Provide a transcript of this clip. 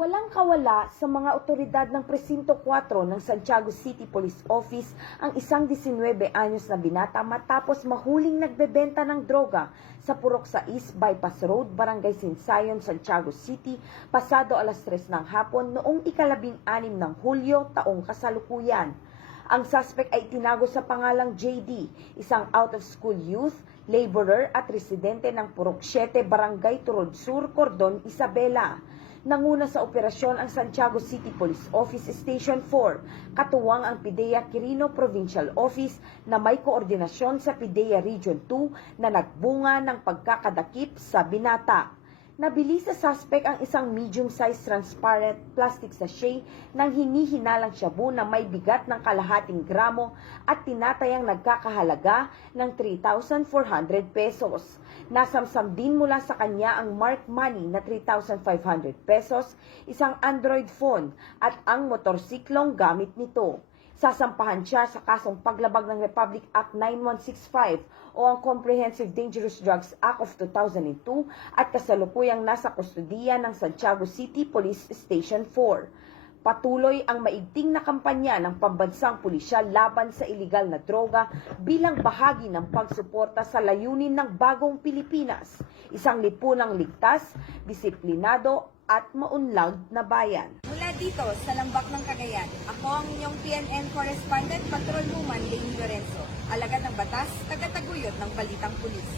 Walang kawala sa mga otoridad ng Presinto 4 ng Santiago City Police Office ang isang 19 anyos na binata matapos mahuling nagbebenta ng droga sa purok sa East Bypass Road, Barangay Sinsayon, Santiago City, pasado alas 3 ng hapon noong ika-16 ng Hulyo taong kasalukuyan. Ang suspect ay tinago sa pangalang JD, isang out-of-school youth, laborer at residente ng Purok 7, Barangay Turod Sur, Cordon, Isabela. Nanguna sa operasyon ang Santiago City Police Office Station 4, katuwang ang PIDEA Quirino Provincial Office na may koordinasyon sa PIDEA Region 2 na nagbunga ng pagkakadakip sa binata. Nabili sa suspect ang isang medium-sized transparent plastic sachet ng hinihinalang shabu na may bigat ng kalahating gramo at tinatayang nagkakahalaga ng 3,400 pesos. Nasamsam din mula sa kanya ang marked money na 3,500 pesos, isang Android phone at ang motorsiklong gamit nito. Sasampahan siya sa kasong paglabag ng Republic Act 9165 o ang Comprehensive Dangerous Drugs Act of 2002 at kasalukuyang nasa kustudiya ng Santiago City Police Station 4. Patuloy ang maigting na kampanya ng pambansang pulisya laban sa iligal na droga bilang bahagi ng pagsuporta sa layunin ng bagong Pilipinas, isang lipunang ligtas, disiplinado at maunlad na bayan. Mula dito sa Lambak ng Cagayan, ako ang inyong PNN Correspondent Patrolwoman Lane Lorenzo, alagad ng batas, tagataguyod ng Balitang Pulis.